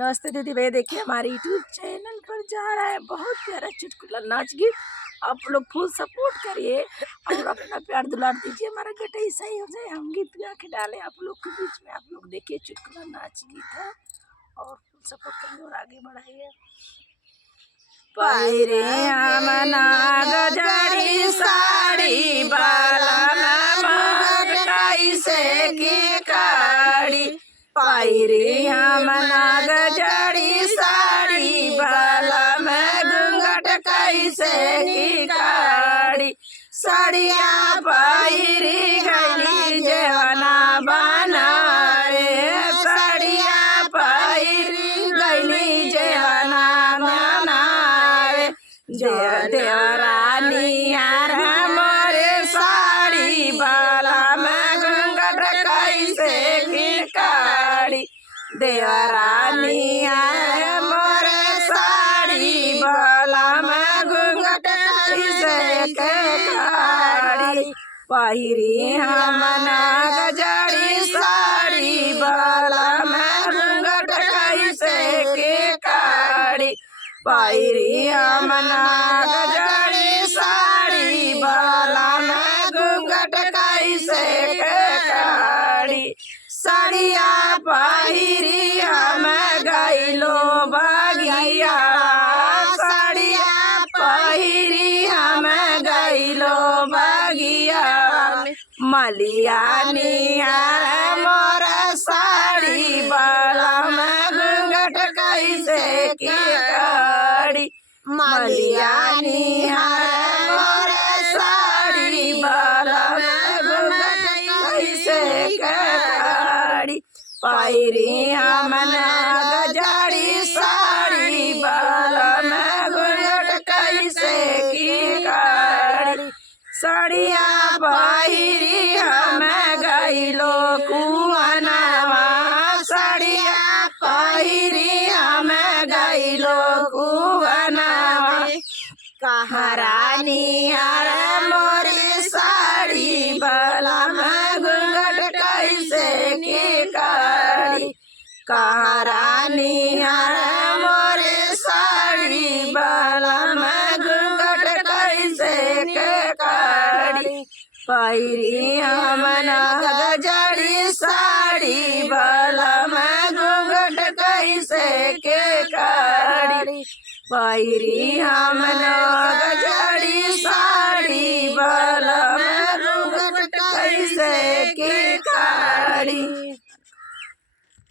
नमस्ते दीदी भैया, देखिए हमारे यूट्यूब चैनल पर जा रहा है बहुत प्यारा चुटकुला नाच गीत। आप लोग फुल सपोर्ट करिए और अपना प्यार दुलार दीजिए, हमारा गटई सही हो जाए, हम गीत गा के डालें आप लोग के बीच में। आप लोग देखिए चुटकुला नाच गीत है और फुल सपोर्ट करिए और आगे बढ़ाइए। पहिरे हम नागजड़ी साड़ी बाला कैसे की काड़ी। पहिरे हम नागजड़ी साड़ी बाला में घूंघट कैसे की काड़ी। साड़िया पहिरी गली जेवना बनाए, साड़िया पहिरी गली जेवना बनाए। देवरानी यार हमारे साड़ी बाला में घूंघट कैसे की काड़ी। देवरानी यार हमारे साड़ी बाला में घूंघट कैसे की काड़ी। पहिरी हम नागजड़ी साड़ी बाला में घूंघट कैसे की काड़ी। पहिरी हम नागजड़ी साड़ी बाला में घूंघट कैसे के काड़ी। साड़िया पहिरी हम गइलो बगिया, साड़िया पहिरी हम गइलो बगिया। मलिया निहार मोर साड़ी बाला में घूंघट कैसे की काड़ी। मलिया निहार मोर साड़ी बाला में घूंघट कैसे की काड़ी। पहिरी हम नागजड़ी साड़ी बाला में घूंघट कैसे की काड़ी। साड़िया पहिरी हम गइलो कुआनवा, साड़िया पहिरी हम गइलो कुआनवा। कहारानी यार मोरी साड़ी बाला में घूंघट कैसे की काड़ी। कहारानी यार मोरी साड़ी बाला में घूंघट कैसे की काड़ी। पहिरी हम नागजड़ी साड़ी बाला में घूंघट कैसे की काड़ी। पहिरी हम नागजड़ी साड़ी बाला